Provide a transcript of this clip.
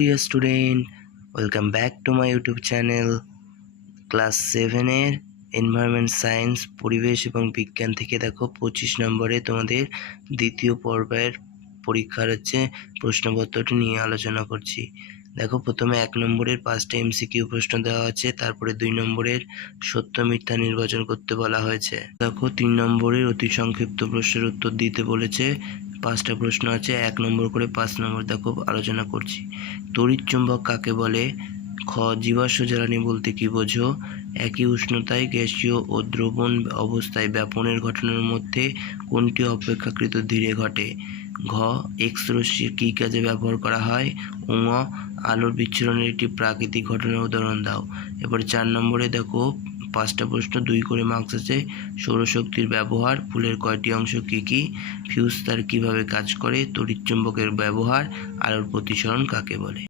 dear student, welcome back to my YouTube channel. Class 7 এর environment science পরিবেশ এবং বিজ্ঞান থেকে দেখো 25 নম্বরে তোমাদের দ্বিতীয় পর্বের পরীক্ষার প্রশ্নপত্রটি নিয়ে আলোচনা করছি। দেখো প্রথমে 1 নম্বরের 5টা এমসিকিউ প্রশ্ন দেওয়া আছে, তারপরে 2 নম্বরের সত্য মিথ্যা নির্বাচন করতে বলা হয়েছে। দেখো 3 নম্বরের অতি সংক্ষিপ্ত প্রশ্নের উত্তর দিতে বলেছে। 5টা প্রশ্ন আছে, 1 নম্বর করে 5 নম্বর দেখো আলোচনা করছি। তড়িৎচুম্বক কাকে বলে? খ. জীবাশ্ম জ্বালানি বলতে কি বোঝো? একই উষ্ণতায় গ্যাসীয় ও দ্রবণ অবস্থায় ব্যাপনের ঘটনার মধ্যে কোনটি অপেক্ষাকৃত ধীরে ঘটে? ঘ. এক্স রশ্মি কী কাজে ব্যবহার করা হয়? ঙ. আলোর বিচ্ছুরণের একটি প্রাকৃতিক ঘটনার উদাহরণ দাও। এবার 4 নম্বরে দেখো 5টা প্রশ্ন, 2 করে মার্কস আছে। সৌরশক্তির ব্যবহার, ফুলের কয়টি অংশ কী কী? ফিউজ তার কীভাবে কাজ করে? তড়িৎচুম্বকের ব্যবহার, আলোর প্রতিসরণ কাকে বলে?